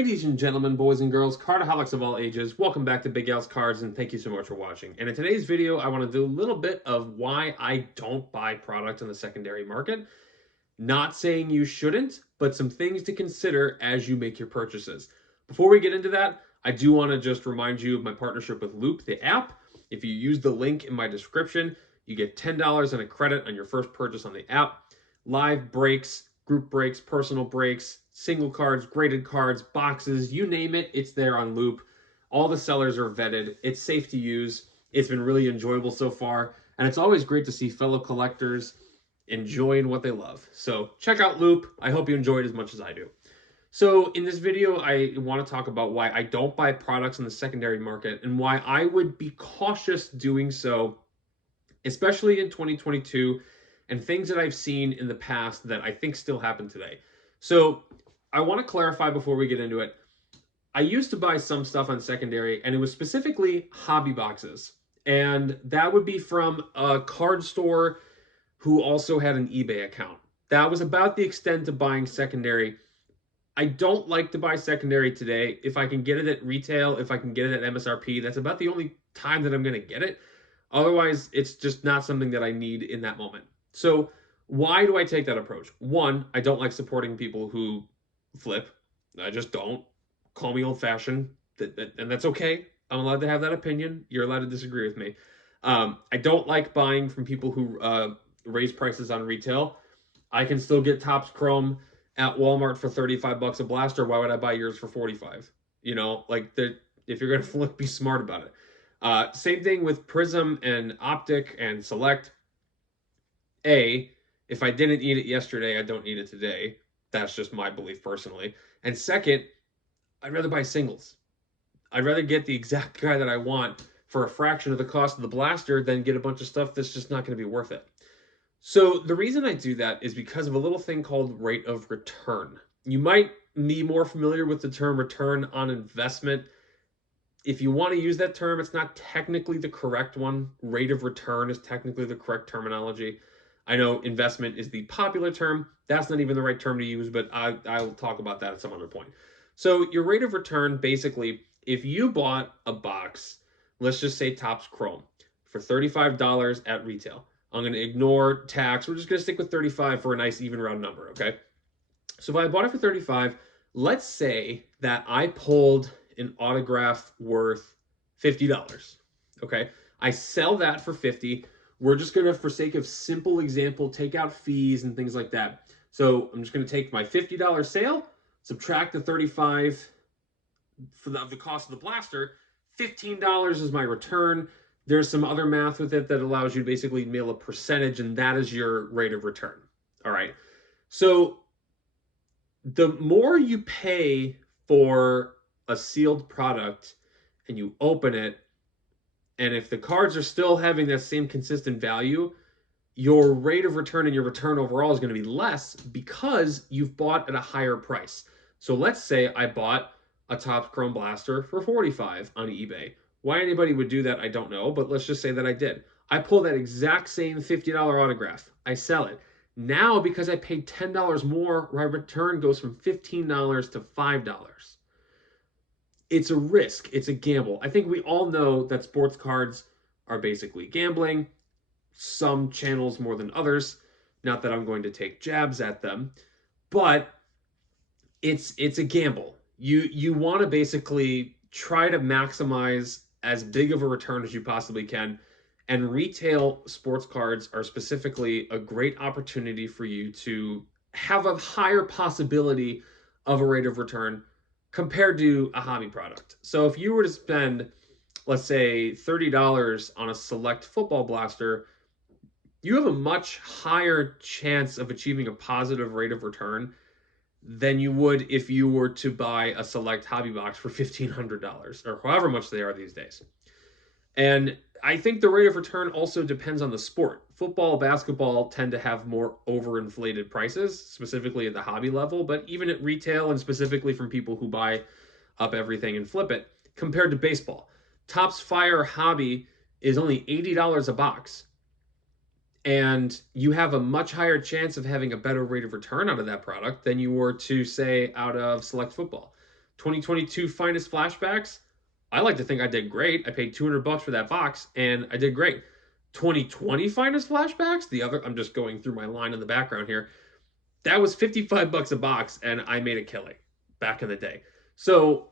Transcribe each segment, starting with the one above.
Ladies and gentlemen, boys and girls, cardaholics of all ages, welcome back to Big Al's Cards, and thank you so much for watching. And in today's video, I want to do a little bit of why I don't buy product in the secondary market. Not saying you shouldn't, but some things to consider as you make your purchases. Before we get into that, I do want to just remind you of my partnership with Loop, the app. If you use the link in my description, you get $10 in a credit on your first purchase on the app. Live breaks, group breaks, personal breaks, single cards, graded cards, boxes, you name it, it's there on Loop. All the sellers are vetted. It's safe to use. It's been really enjoyable so far. And it's always great to see fellow collectors enjoying what they love. So check out Loop. I hope you enjoy it as much as I do. So in this video, I want to talk about why I don't buy products in the secondary market and why I would be cautious doing so, especially in 2022, and things that I've seen in the past that I think still happen today. So I want to clarify before we get into it. I used to buy some stuff on secondary, and it was specifically hobby boxes. And that would be from a card store who also had an eBay account. That was about the extent of buying secondary. I don't like to buy secondary today. If I can get it at retail, if I can get it at MSRP, that's about the only time that I'm going to get it. Otherwise, it's just not something that I need in that moment. So why do I take that approach? One, I don't like supporting people who flip. I just don't. Call me old-fashioned, and that's okay. I'm allowed to have that opinion. You're allowed to disagree with me. I don't like buying from people who raise prices on retail. I can still get Topps Chrome at Walmart for 35 bucks a blaster. Why would I buy yours for 45? You know, like, if you're going to flip, be smart about it. Same thing with Prizm and Optic and Select. If I didn't eat it yesterday, I don't eat it today. That's just my belief personally. And second, I'd rather buy singles. I'd rather get the exact guy that I want for a fraction of the cost of the blaster than get a bunch of stuff that's just not going to be worth it. So the reason I do that is because of a little thing called rate of return. You might be more familiar with the term return on investment. If you want to use that term, it's not technically the correct one. Rate of return is technically the correct terminology. I know investment is the popular term. That's not even the right term to use, but I'll talk about that at some other point. So your rate of return, basically, if you bought a box, let's just say Topps Chrome, for $35 at retail. I'm going to ignore tax. We're just going to stick with 35 for a nice even round number, okay? So if I bought it for 35, let's say that I pulled an autograph worth $50, okay? I sell that for 50. We're just going to, for sake of simple example, take out fees and things like that. So I'm just going to take my $50 sale, subtract the 35 for the cost of the blaster. $15 is my return. There's some other math with it that allows you to basically mail a percentage, and that is your rate of return. All right. So the more you pay for a sealed product and you open it, and if the cards are still having that same consistent value, your rate of return and your return overall is going to be less because you've bought at a higher price. So let's say I bought a Topps Chrome Blaster for $45 on eBay. Why anybody would do that, I don't know, but let's just say that I did. I pull that exact same $50 autograph. I sell it. Now, because I paid $10 more, my return goes from $15 to $5. It's a risk. It's a gamble. I think we all know that sports cards are basically gambling. Some channels more than others. Not that I'm going to take jabs at them, but it's a gamble. You want to basically try to maximize as big of a return as you possibly can. And retail sports cards are specifically a great opportunity for you to have a higher possibility of a rate of return compared to a hobby product. So if you were to spend, let's say, $30 on a select football blaster, you have a much higher chance of achieving a positive rate of return than you would if you were to buy a select hobby box for $1,500 or however much they are these days. And I think the rate of return also depends on the sport. Football, basketball tend to have more overinflated prices, specifically at the hobby level, but even at retail and specifically from people who buy up everything and flip it, compared to baseball. Topps Fire Hobby is only $80 a box. And you have a much higher chance of having a better rate of return out of that product than you were to, say, out of select football. 2022 Finest Flashbacks, I like to think I did great. I paid $200 for that box, and I did great. 2020 Finest Flashbacks, the other, I'm just going through my line in the background here. That was $55 a box, and I made a killing back in the day. So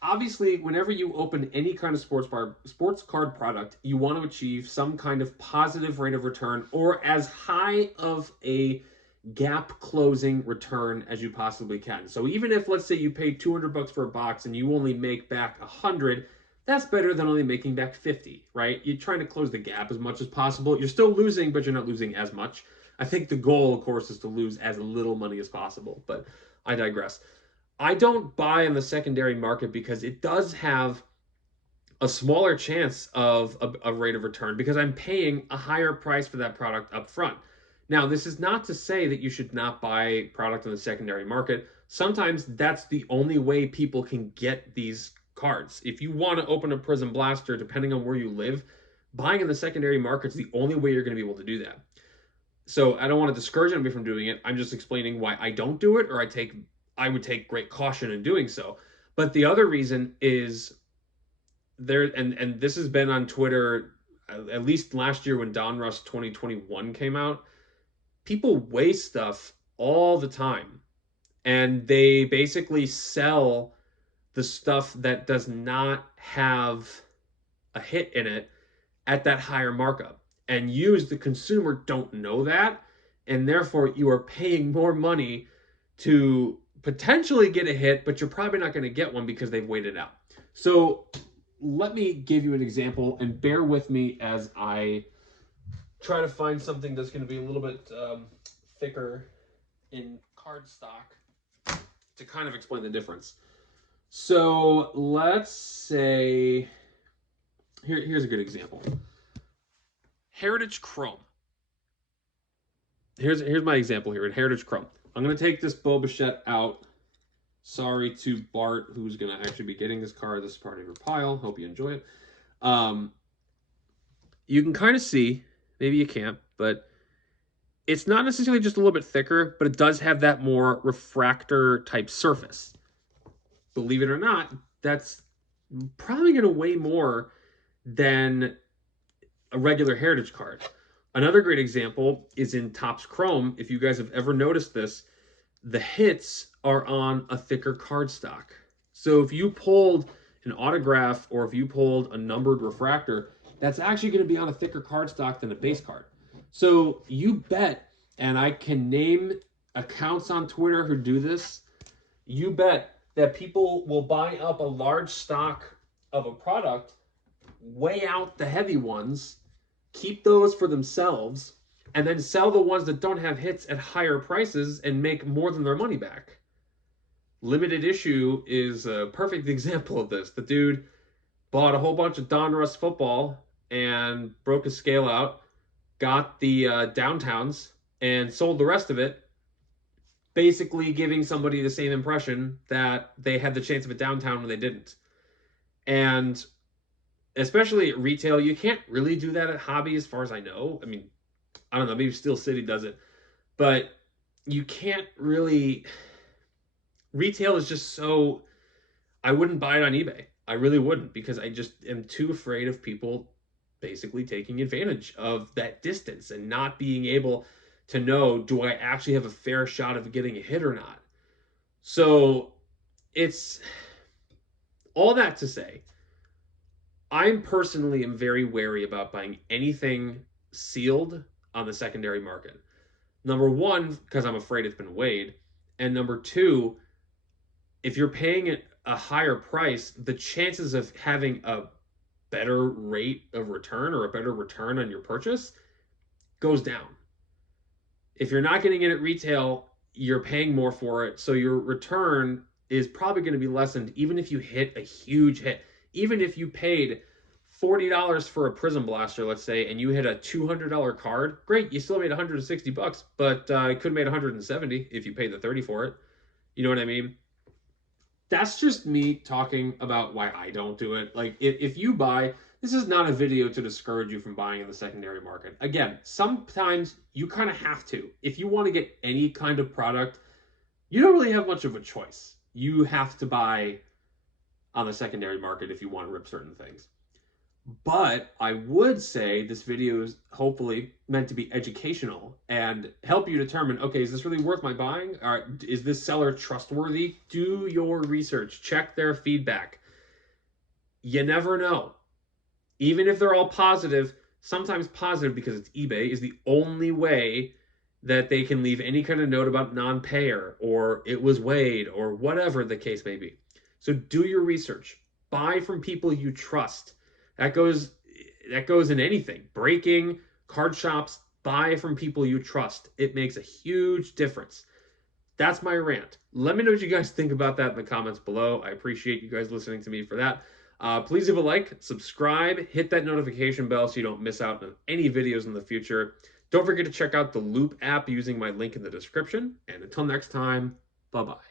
obviously, whenever you open any kind of sports card product, you want to achieve some kind of positive rate of return or as high of a gap closing return as you possibly can. So even if, let's say, you paid $200 for a box and you only make back 100, that's better than only making back 50, right? You're trying to close the gap as much as possible. You're still losing, but you're not losing as much. I think the goal, of course, is to lose as little money as possible, but I digress. I don't buy in the secondary market because it does have a smaller chance of a rate of return because I'm paying a higher price for that product up front. Now, this is not to say that you should not buy product in the secondary market. Sometimes that's the only way people can get these cards. If you want to open a Prizm Blaster, depending on where you live, buying in the secondary market is the only way you're going to be able to do that. So I don't want to discourage anybody from doing it. I'm just explaining why I don't do it, or I would take great caution in doing so. But the other reason is there, and this has been on Twitter at least last year when Donruss 2021 came out. People waste stuff all the time, and they basically sell the stuff that does not have a hit in it at that higher markup. And you as the consumer don't know that, and therefore you are paying more money to potentially get a hit, but you're probably not going to get one because they've waited out. So let me give you an example, and bear with me as I try to find something that's going to be a little bit thicker in card stock to kind of explain the difference. So let's say, here's a good example. Heritage Chrome. Here's my example here in Heritage Chrome. I'm going to take this Bo Bichette out. Sorry to Bart, who's going to actually be getting this card. This is part of your pile. Hope you enjoy it. You can kind of see, maybe you can't, but it's not necessarily just a little bit thicker, but it does have that more refractor type surface. Believe it or not, that's probably going to weigh more than a regular Heritage card. Another great example is in Topps Chrome. If you guys have ever noticed this, the hits are on a thicker cardstock. So if you pulled an autograph or if you pulled a numbered refractor, that's actually going to be on a thicker cardstock than a base card. So you bet, and I can name accounts on Twitter who do this, you bet that people will buy up a large stock of a product, weigh out the heavy ones, keep those for themselves, and then sell the ones that don't have hits at higher prices and make more than their money back. Limited Issue is a perfect example of this. The dude bought a whole bunch of Donruss football and broke a scale out, got the downtowns, and sold the rest of it, basically giving somebody the same impression that they had the chance of a downtown when they didn't. And especially at retail, you can't really do that at hobby as far as I know. I mean, I don't know, maybe Steel City does it, but you can't really. Retail is just so, I wouldn't buy it on eBay. I really wouldn't, because I just am too afraid of people basically taking advantage of that distance and not being able to know, do I actually have a fair shot of getting a hit or not? So it's all that to say, I personally am very wary about buying anything sealed on the secondary market. Number one, because I'm afraid it's been weighed. And number two, if you're paying a higher price, the chances of having a better rate of return or a better return on your purchase goes down. If you're not getting it at retail, you're paying more for it, so your return is probably going to be lessened even if you hit a huge hit. Even if you paid $40 for a Prizm Blaster, let's say, and you hit a $200 card, great, you still made $160, but you could have made $170 if you paid the $30 for it. You know what I mean? That's just me talking about why I don't do it. Like, if you buy, this is not a video to discourage you from buying in the secondary market. Again, sometimes you kind of have to. If you want to get any kind of product, you don't really have much of a choice. You have to buy on the secondary market if you want to rip certain things. But I would say this video is hopefully meant to be educational and help you determine, okay, is this really worth my buying? Or is this seller trustworthy? Do your research, check their feedback. You never know. Even if they're all positive, sometimes positive because it's eBay is the only way that they can leave any kind of note about non-payer or it was weighed or whatever the case may be. So do your research. Buy from people you trust. That goes in anything. Breaking, card shops, buy from people you trust. It makes a huge difference. That's my rant. Let me know what you guys think about that in the comments below. I appreciate you guys listening to me for that. Please leave a like, subscribe, hit that notification bell so you don't miss out on any videos in the future. Don't forget to check out the Loop app using my link in the description. And until next time, bye-bye.